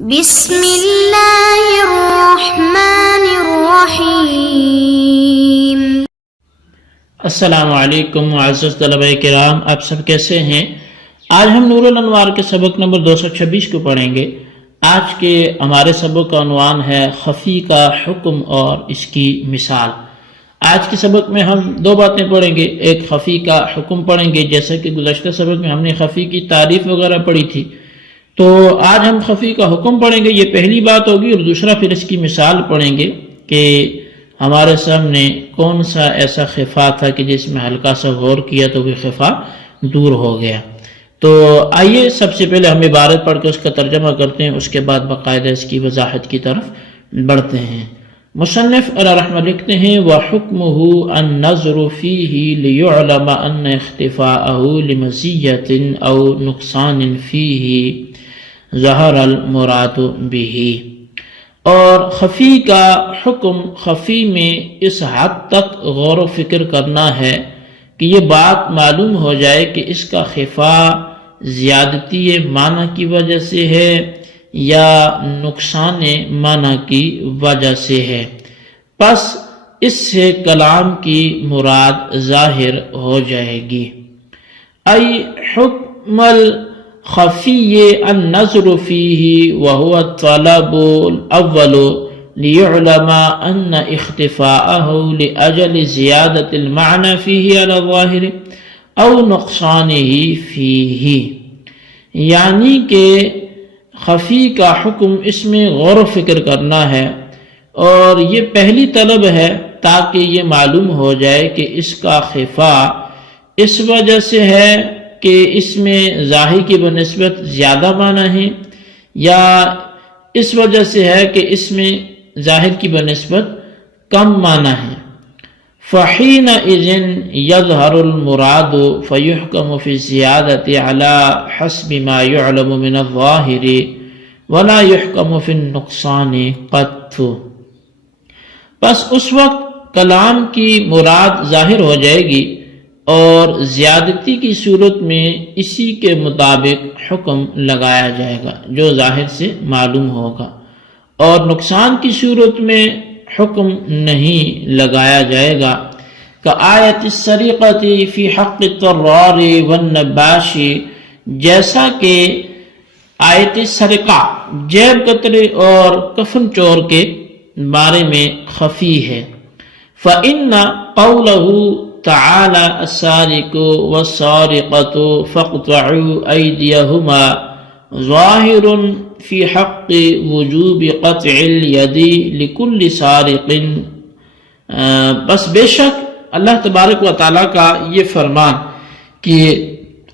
بسم اللہ الرحمن الرحیم۔ السلام علیکم معزز طلبہ کرام، آپ سب کیسے ہیں؟ آج ہم نور الانوار کے سبق نمبر 226 کو پڑھیں گے۔ آج کے ہمارے سبق کا عنوان ہے خفی کا حکم اور اس کی مثال۔ آج کے سبق میں ہم دو باتیں پڑھیں گے، ایک خفی کا حکم پڑھیں گے، جیسا کہ گزشتہ سبق میں ہم نے خفی کی تعریف وغیرہ پڑھی تھی، تو آج ہم خفی کا حکم پڑھیں گے، یہ پہلی بات ہوگی، اور دوسرا پھر اس کی مثال پڑھیں گے کہ ہمارے سامنے کون سا ایسا خفا تھا کہ جس میں ہلکا سا غور کیا تو وہ خفا دور ہو گیا۔ تو آئیے سب سے پہلے ہم عبارت پڑھ کے اس کا ترجمہ کرتے ہیں، اس کے بعد باقاعدہ اس کی وضاحت کی طرف بڑھتے ہیں۔ مصنف علیہ رحمہ لکھتے ہیں وَحُکْمُهُ النَّظْرُ فِيهِ لِيُعْلَمَ أَنَّ اخْتِفَاءَهُ لِمَزِيَّةٍ أَوْ نُقْصَانٍ فِيهِ ظَهَرَ الْمُرَادُ بِهِ۔ اور خفی کا حکم، خفی میں اس حد تک غور و فکر کرنا ہے کہ یہ بات معلوم ہو جائے کہ اس کا خفا زیادتی معنی کی وجہ سے ہے یا نقصان معنی کی وجہ سے ہے، پس اس سے کلام کی مراد ظاہر ہو جائے گی۔ ای حکم الخفی النظر فیہ وہو الطلب الاول لیعلم ان اختفاءہ لأجل زیادت المعنی فیہ علی الظاہر او نقصانہ فیہ، یعنی کہ خفی کا حکم اس میں غور و فکر کرنا ہے، اور یہ پہلی طلب ہے تاکہ یہ معلوم ہو جائے کہ اس کا خفا اس وجہ سے ہے کہ اس میں ظاہر کی بنسبت زیادہ معنی ہے، یا اس وجہ سے ہے کہ اس میں ظاہر کی بنسبت کم معنی ہے۔ فَحِينَئِذٍ يَظْهَرُ الْمُرَادُ فَيُحْكَمُ فِي الزِّيَادَةِ عَلَى حَسْبِ مَا يُعْلَمُ مِنَ الظَّاهِرِ وَلَا يُحْكَمُ فِي النُّقْصَانِ قَطُّ۔ بس اس وقت کلام کی مراد ظاہر ہو جائے گی، اور زیادتی کی صورت میں اسی کے مطابق حکم لگایا جائے گا جو ظاہر سے معلوم ہوگا، اور نقصان کی صورت میں حکم نہیں لگایا جائے گا۔ کآیت السریقۃ فی حق الطرار والنباش، جیسا کہ آیت سرقہ جیب کترے اور کفن چور کے بارے میں خفی ہے۔ فإن قوله تعالی السارق والسارقۃ فاقطعوا ایدیہما ظاہر فی حق وجوب قطع الید لکل سارق، بس بے شک اللہ تبارک و تعالیٰ کا یہ فرمان کہ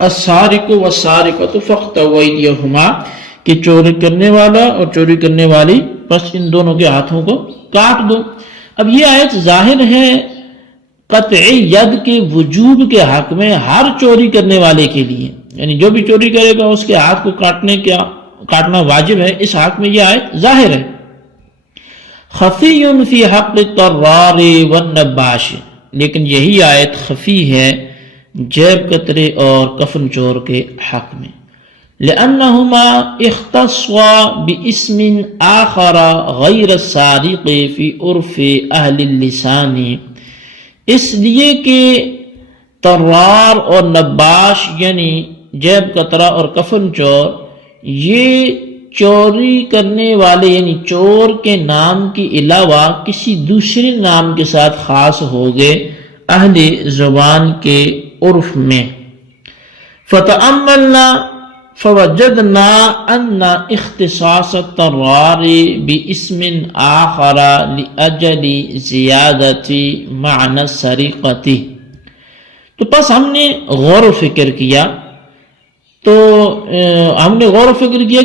السارق والسارقۃ فاقطعوا ایدیہما، کہ چوری کرنے والا اور چوری کرنے والی، بس ان دونوں کے ہاتھوں کو کاٹ دو۔ اب یہ آیت ظاہر ہے قطع ید کے وجوب کے حق میں ہر چوری کرنے والے کے لیے، یعنی جو بھی چوری کرے گا اس کے ہاتھ کو کاٹنا واجب ہے، اس حق میں یہ آیت ظاہر ہے۔ خفی فی حق الطرار والنباش، لیکن یہی آیت خفی ہے جیب کترے اور کفن چور کے حق میں، لأنہما اختصوا باسم آخر غیر السارق فی عرف اہل اللسان، اس لیے کہ طرار اور نباش یعنی جیب کترا اور کفن چور، یہ چوری کرنے والے یعنی چور کے نام کے علاوہ کسی دوسرے نام کے ساتھ خاص ہو گئے اہل زبان کے عرف میں۔ فتأملنا فوجدنا ان اختصاص الطرار باسم آخر لأجل زیادت معنی السرقۃ، تو پس ہم نے غور و فکر کیا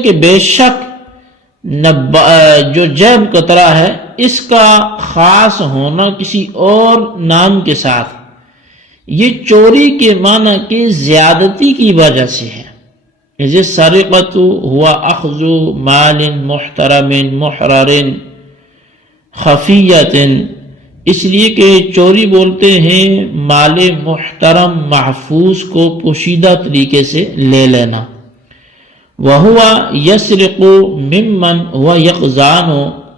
کہ بے شک جو جیب کترا ہے اس کا خاص ہونا کسی اور نام کے ساتھ یہ چوری کے معنی کے زیادتی کی وجہ سے ہے۔ اذ السرقۃ ہوا اخذ مال محترم محرر خفیۃ، اس لیے کہ چوری بولتے ہیں مال محترم محفوظ کو پوشیدہ طریقے سے لے لینا۔ وَهُوَ يَسْرِقُ مِمَّنْ هُوَ يَقْظَانُ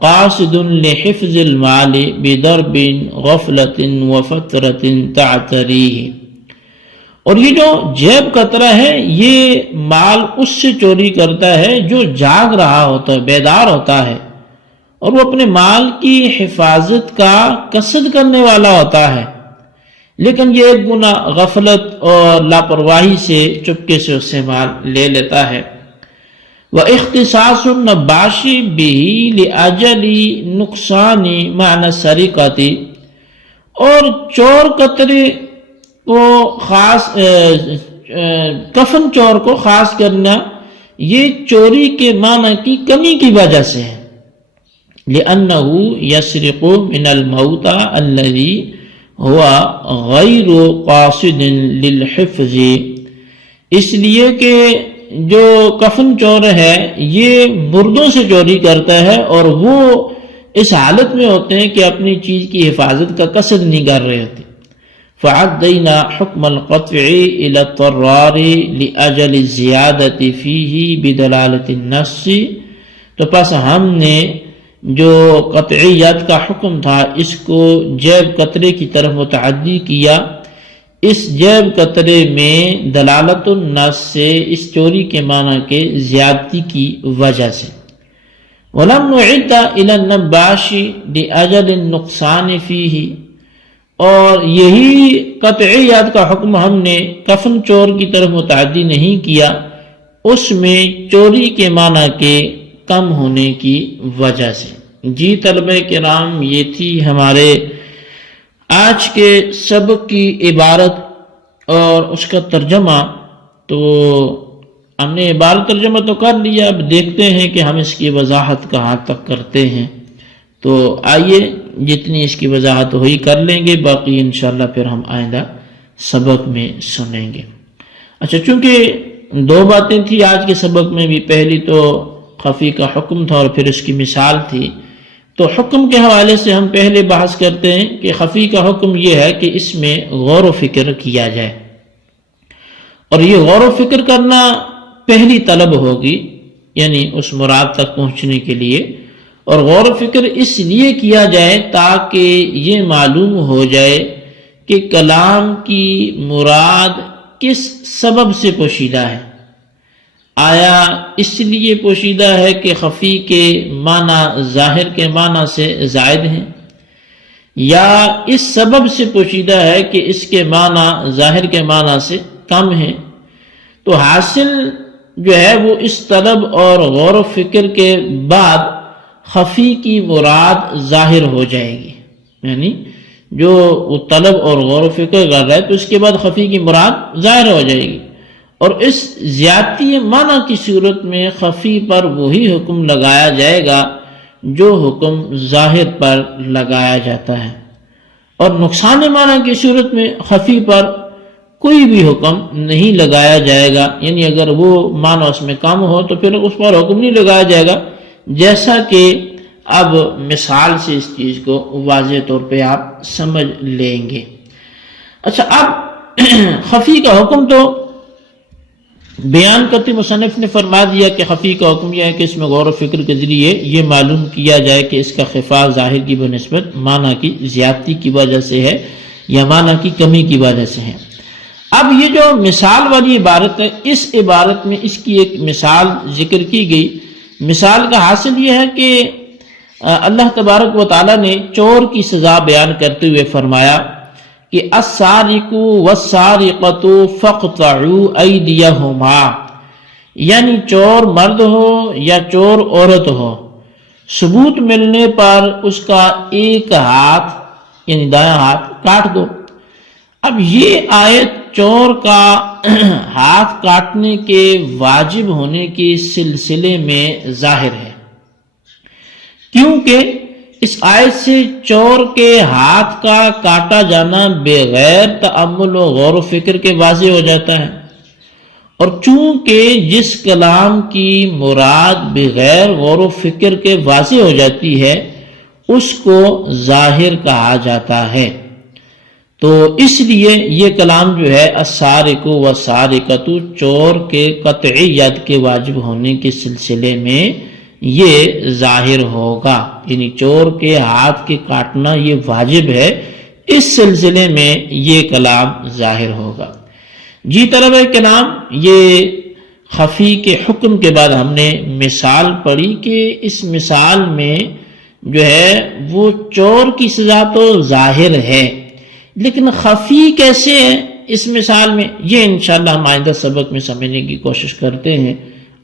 قَاصِدٌ لِحِفْظِ الْمَالِ بِضَرْبٍ غَفْلَةٍ وَفَتْرَةٍ تَعْتَرِيهِ۔ اور یہ جو جیب قطرہ ہے یہ مال اس سے چوری کرتا ہے جو جاگ رہا ہوتا ہے، بیدار ہوتا ہے، اور وہ اپنے مال کی حفاظت کا قصد کرنے والا ہوتا ہے، لیکن یہ ایک گناہ غفلت اور لاپرواہی سے چپکے سے اس سے مال لے لیتا ہے۔ وَاخْتِصَاصُ النَّبَّاشِ بِهِ لِأَجَلِ نُقْصَانِ مَعْنَ السَّرِقَةِ، اور چور قطرے کو خاص کفن چور کو خاص کرنا یہ چوری کے معنی کی کمی کی وجہ سے ہے۔ لِأَنَّهُ يَسْرِقُ مِنَ الْمَوْتَى الَّذِي هُوَ غَيْرُ قَاصِدٍ لِلْحِفْظِ، اس لیے کہ جو کفن چور ہے یہ مردوں سے چوری کرتا ہے اور وہ اس حالت میں ہوتے ہیں کہ اپنی چیز کی حفاظت کا قصد نہیں کر رہے ہوتے۔ فَعَدَّيْنَا حُكْمَ الْقَطْعِ إِلَى الطَّرَّارِ لِأَجَلِ الزِّيَادَةِ فِيهِ بِدَلَالَةِ النَّصِّ، تو پس ہم نے جو قطعیت کا حکم تھا اس کو جیب قطرے کی طرف متعدی کیا، اس جیب قطرے میں دلالت النص سے اس چوری کے معنی کے زیادتی کی وجہ سے۔ وَلَمْ نُعِدَّ إِلَى النَّبَّاشِ لِأَجَلِ النُّقْصَانِ فِيهِ، اور یہی قطعیت کا حکم ہم نے کفن چور کی طرف متعدی نہیں کیا اس میں چوری کے معنی کے کم ہونے کی وجہ سے۔ جی طلبہ کرام، یہ تھی ہمارے آج کے سبق کی عبارت اور اس کا ترجمہ۔ تو ہم نے عبارت ترجمہ تو کر لیا، اب دیکھتے ہیں کہ ہم اس کی وضاحت کہاں تک کرتے ہیں۔ تو آئیے جتنی اس کی وضاحت ہوئی کر لیں گے، باقی انشاءاللہ پھر ہم آئندہ سبق میں سنیں گے۔ اچھا، چونکہ دو باتیں تھی آج کے سبق میں بھی، پہلی تو خفی کا حکم تھا اور پھر اس کی مثال تھی، تو حکم کے حوالے سے ہم پہلے بحث کرتے ہیں کہ خفی کا حکم یہ ہے کہ اس میں غور و فکر کیا جائے، اور یہ غور و فکر کرنا پہلی طلب ہوگی، یعنی اس مراد تک پہنچنے کے لیے، اور غور و فکر اس لیے کیا جائے تاکہ یہ معلوم ہو جائے کہ کلام کی مراد کس سبب سے پوشیدہ ہے۔ آیا اس لیے پوشیدہ ہے کہ خفی کے معنی ظاہر کے معنی سے زائد ہیں، یا اس سبب سے پوشیدہ ہے کہ اس کے معنی ظاہر کے معنی سے کم ہیں؟ تو حاصل جو ہے وہ اس طلب اور غور و فکر کے بعد خفی کی مراد ظاہر ہو جائے گی، یعنی جو وہ طلب اور غور و فکر کر رہا ہے تو اس کے بعد خفی کی مراد ظاہر ہو جائے گی، اور اس زیادتی معنی کی صورت میں خفی پر وہی حکم لگایا جائے گا جو حکم ظاہر پر لگایا جاتا ہے، اور نقصان معنی کی صورت میں خفی پر کوئی بھی حکم نہیں لگایا جائے گا، یعنی اگر وہ معنی اس میں کم ہو تو پھر اس پر حکم نہیں لگایا جائے گا، جیسا کہ اب مثال سے اس چیز کو واضح طور پہ آپ سمجھ لیں گے۔ اچھا، اب خفی کا حکم تو بیان کرتے مصنف نے فرما دیا کہ خفی کا حکم یہ ہے کہ اس میں غور و فکر کے ذریعے یہ معلوم کیا جائے کہ اس کا خفا ظاہر کی بنسبت معنی کی زیادتی کی وجہ سے ہے یا معنی کی کمی کی وجہ سے ہے۔ اب یہ جو مثال والی عبارت ہے، اس عبارت میں اس کی ایک مثال ذکر کی گئی۔ مثال کا حاصل یہ ہے کہ اللہ تبارک و تعالیٰ نے چور کی سزا بیان کرتے ہوئے فرمایا کہ السارق والسارقۃ فاقطعوا ایدیہما، یعنی چور مرد ہو یا چور عورت ہو، ثبوت ملنے پر اس کا ایک ہاتھ یعنی دایاں ہاتھ کاٹ دو۔ اب یہ آیت چور کا ہاتھ کاٹنے کے واجب ہونے کے سلسلے میں ظاہر ہے، کیونکہ اس آیت سے چور کے ہاتھ کا کاٹا جانا بغیر تأمل و غور و فکر کے واضح ہو جاتا ہے، اور چونکہ جس کلام کی مراد بغیر غور و فکر کے واضح ہو جاتی ہے اس کو ظاہر کہا جاتا ہے۔ تو اس لیے یہ کلام جو ہے السارق والسارقۃ، چور کے قطعی ید کے واجب ہونے کے سلسلے میں یہ ظاہر ہوگا، یعنی چور کے ہاتھ کے کاٹنا یہ واجب ہے، اس سلسلے میں یہ کلام ظاہر ہوگا۔ جی طلبہ کرام، یہ خفی کے حکم کے بعد ہم نے مثال پڑھی کہ اس مثال میں جو ہے وہ چور کی سزا تو ظاہر ہے، لیکن خفی کیسے ہے اس مثال میں، یہ انشاءاللہ ہم آئندہ سبق میں سمجھنے کی کوشش کرتے ہیں۔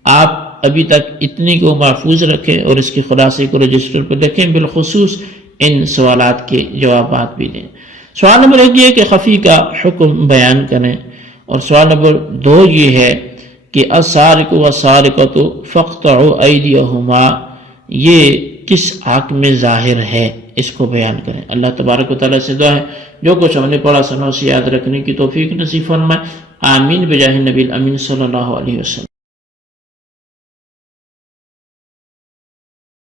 آپ ابھی تک اتنی کو محفوظ رکھیں اور اس کے خلاصے کو رجسٹر پر لکھیں، بالخصوص ان سوالات کے جوابات بھی دیں۔ سوال نمبر 1 یہ ہے کہ خفی کا حکم بیان کریں، اور سوال نمبر 2 یہ ہے کہ السارق والسارقۃ فاقطعوا ایدیہما، یہ کس حق میں ظاہر ہے، اس کو بیان کریں۔ اللہ تبارک و تعالیٰ سے دعا ہے جو کچھ ہم نے پڑھا سنوں سے یاد رکھنے کی توفیق نصیب فرمائے، آمین بجاہ نبی الامین صلی اللہ علیہ وسلم۔